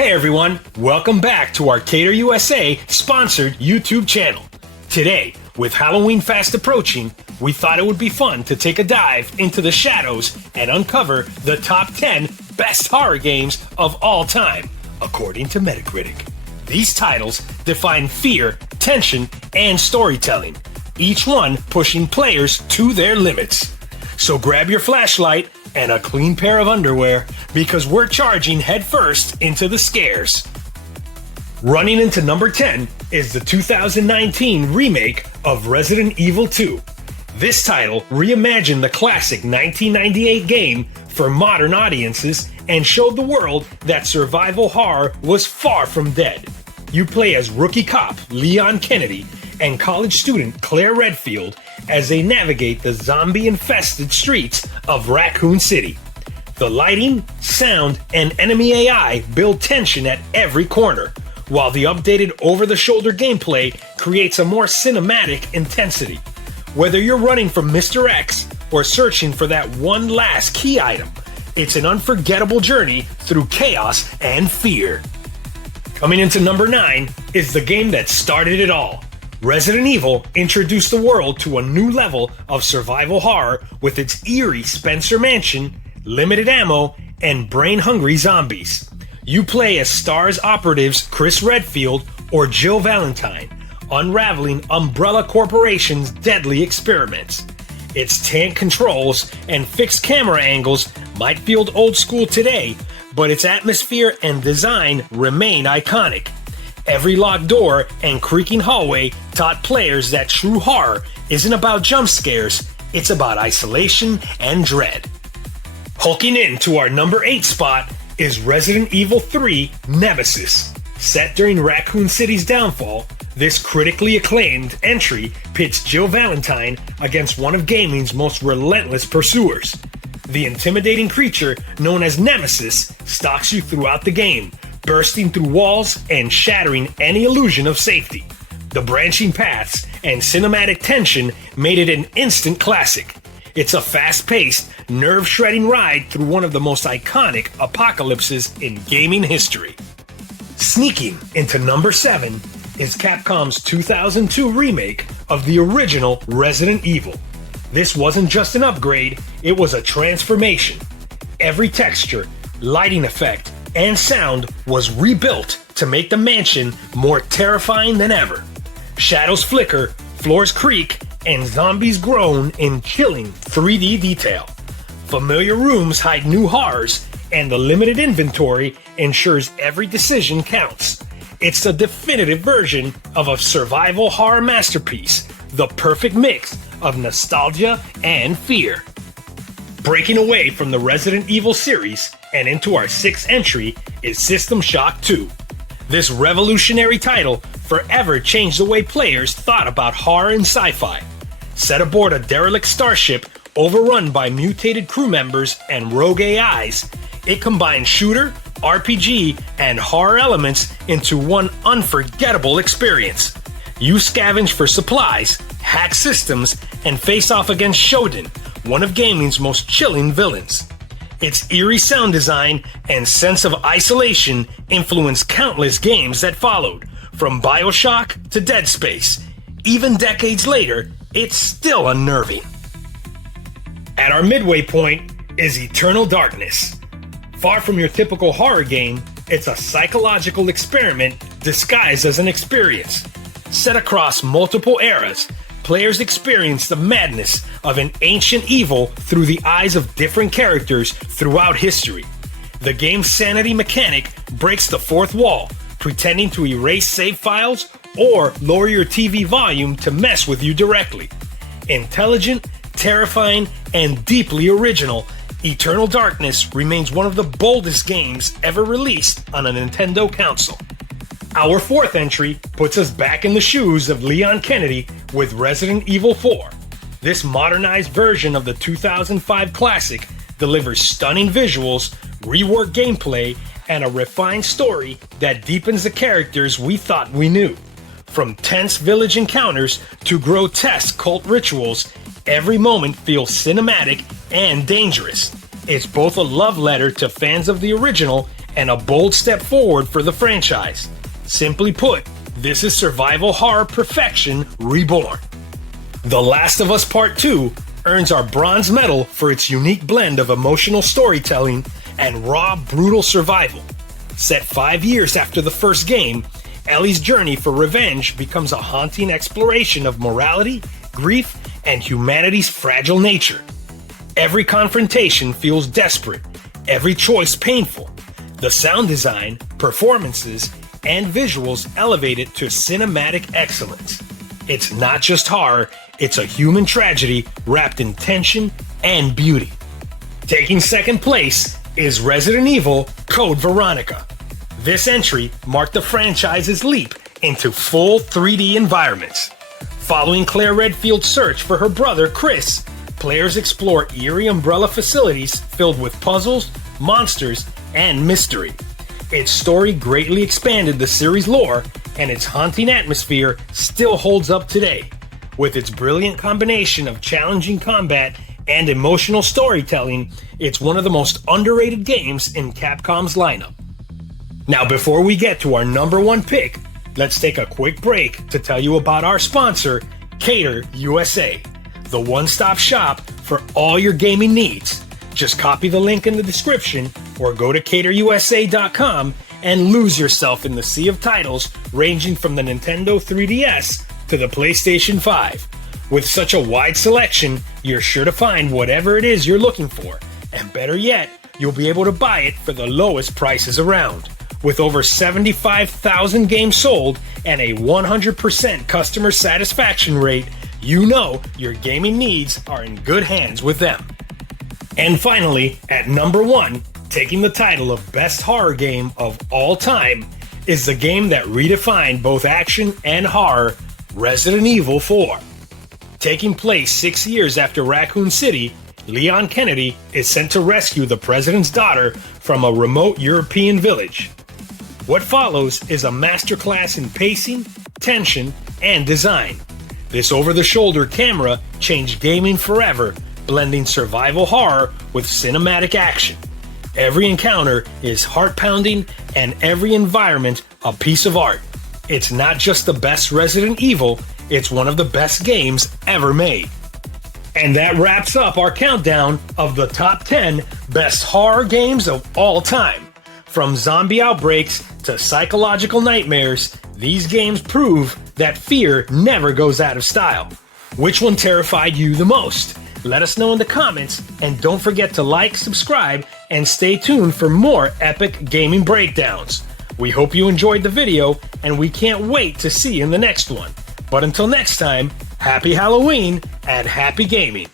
Hey everyone, welcome back to Arcader USA sponsored YouTube channel. Today, with Halloween fast approaching, we thought it would be fun to take a dive into the shadows and uncover the top 10 best horror games of all time, according to Metacritic. These titles define fear, tension, and storytelling, each one pushing players to their limits. So grab your flashlight and a clean pair of underwear, because we're charging headfirst into the scares. Running into number 10 is the 2019 remake of Resident Evil 2. This title reimagined the classic 1998 game for modern audiences and showed the world that survival horror was far from dead. You play as rookie cop Leon Kennedy and college student Claire Redfield as they navigate the zombie-infested streets of Raccoon City. The lighting, sound, and enemy AI build tension at every corner, while the updated over-the-shoulder gameplay creates a more cinematic intensity. Whether you're running from Mr. X or searching for that one last key item, it's an unforgettable journey through chaos and fear. Coming into number 9 is the game that started it all. Resident Evil introduced the world to a new level of survival horror with its eerie Spencer Mansion, limited ammo, and brain-hungry zombies. You play as STARS operatives Chris Redfield or Jill Valentine, unraveling Umbrella Corporation's deadly experiments. Its tank controls and fixed camera angles might feel old school today, but its atmosphere and design remain iconic. Every locked door and creaking hallway taught players that true horror isn't about jump scares, it's about isolation and dread. Hulking into our number 8 spot is Resident Evil 3 Nemesis. Set during Raccoon City's downfall, this critically acclaimed entry pits Jill Valentine against one of gaming's most relentless pursuers. The intimidating creature known as Nemesis stalks you throughout the game, bursting through walls and shattering any illusion of safety. The branching paths and cinematic tension made it an instant classic. It's a fast-paced, nerve-shredding ride through one of the most iconic apocalypses in gaming history. Sneaking into number 7 is Capcom's 2002 remake of the original Resident Evil. This wasn't just an upgrade, it was a transformation. Every texture, lighting effect, and sound was rebuilt to make the mansion more terrifying than ever. Shadows flicker, floors creak, and zombies groan in chilling 3D detail. Familiar rooms hide new horrors, and the limited inventory ensures every decision counts. It's the definitive version of a survival horror masterpiece, the perfect mix of nostalgia and fear. Breaking away from the Resident Evil series and into our 6th entry is System Shock 2. This revolutionary title forever changed the way players thought about horror and sci-fi. Set aboard a derelict starship overrun by mutated crew members and rogue AIs, it combines shooter, RPG, and horror elements into one unforgettable experience. You scavenge for supplies, hack systems, and face off against Shodan, one of gaming's most chilling villains. Its eerie sound design and sense of isolation influenced countless games that followed, from BioShock to Dead Space. Even decades later, it's still unnerving. At our midway point is Eternal Darkness. Far from your typical horror game, it's a psychological experiment disguised as an experience. Set across multiple eras, players experience the madness of an ancient evil through the eyes of different characters throughout history. The game's sanity mechanic breaks the fourth wall, pretending to erase save files or lower your TV volume to mess with you directly. Intelligent, terrifying, and deeply original, Eternal Darkness remains one of the boldest games ever released on a Nintendo console. Our 4th entry puts us back in the shoes of Leon Kennedy with Resident Evil 4. This modernized version of the 2005 classic delivers stunning visuals, reworked gameplay, and a refined story that deepens the characters we thought we knew. From tense village encounters to grotesque cult rituals, every moment feels cinematic and dangerous. It's both a love letter to fans of the original and a bold step forward for the franchise. Simply put, this is survival horror perfection reborn. The Last of Us Part 2 earns our bronze medal for its unique blend of emotional storytelling and raw, brutal survival. Set 5 years after the first game, Ellie's journey for revenge becomes a haunting exploration of morality, grief, and humanity's fragile nature. Every confrontation feels desperate, every choice painful. The sound design, performances, and visuals elevate it to cinematic excellence. It's not just horror, it's a human tragedy wrapped in tension and beauty. Taking second place is Resident Evil Code Veronica. This entry marked the franchise's leap into full 3D environments. Following Claire Redfield's search for her brother Chris, players explore eerie Umbrella facilities filled with puzzles, monsters, and mystery. Its story greatly expanded the series' lore, and its haunting atmosphere still holds up today. With its brilliant combination of challenging combat and emotional storytelling, it's one of the most underrated games in Capcom's lineup. Now, before we get to our number one pick, let's take a quick break to tell you about our sponsor, Cater USA, the one-stop shop for all your gaming needs. Just copy the link in the description or go to caterusa.com and lose yourself in the sea of titles ranging from the Nintendo 3DS to the PlayStation 5. With such a wide selection, you're sure to find whatever it is you're looking for. And better yet, you'll be able to buy it for the lowest prices around. With over 75,000 games sold and a 100% customer satisfaction rate, you know your gaming needs are in good hands with them. And finally, at number one, taking the title of Best Horror Game of All Time, is the game that redefined both action and horror, Resident Evil 4. Taking place 6 years after Raccoon City, Leon Kennedy is sent to rescue the president's daughter from a remote European village. What follows is a masterclass in pacing, tension, and design. This over-the-shoulder camera changed gaming forever, blending survival horror with cinematic action. Every encounter is heart-pounding and every environment a piece of art. It's not just the best Resident Evil, it's one of the best games ever made. And that wraps up our countdown of the top 10 best horror games of all time. From zombie outbreaks to psychological nightmares, these games prove that fear never goes out of style. Which one terrified you the most? Let us know in the comments, and don't forget to like, subscribe, and stay tuned for more epic gaming breakdowns. We hope you enjoyed the video, and we can't wait to see you in the next one. But until next time, happy Halloween and happy gaming!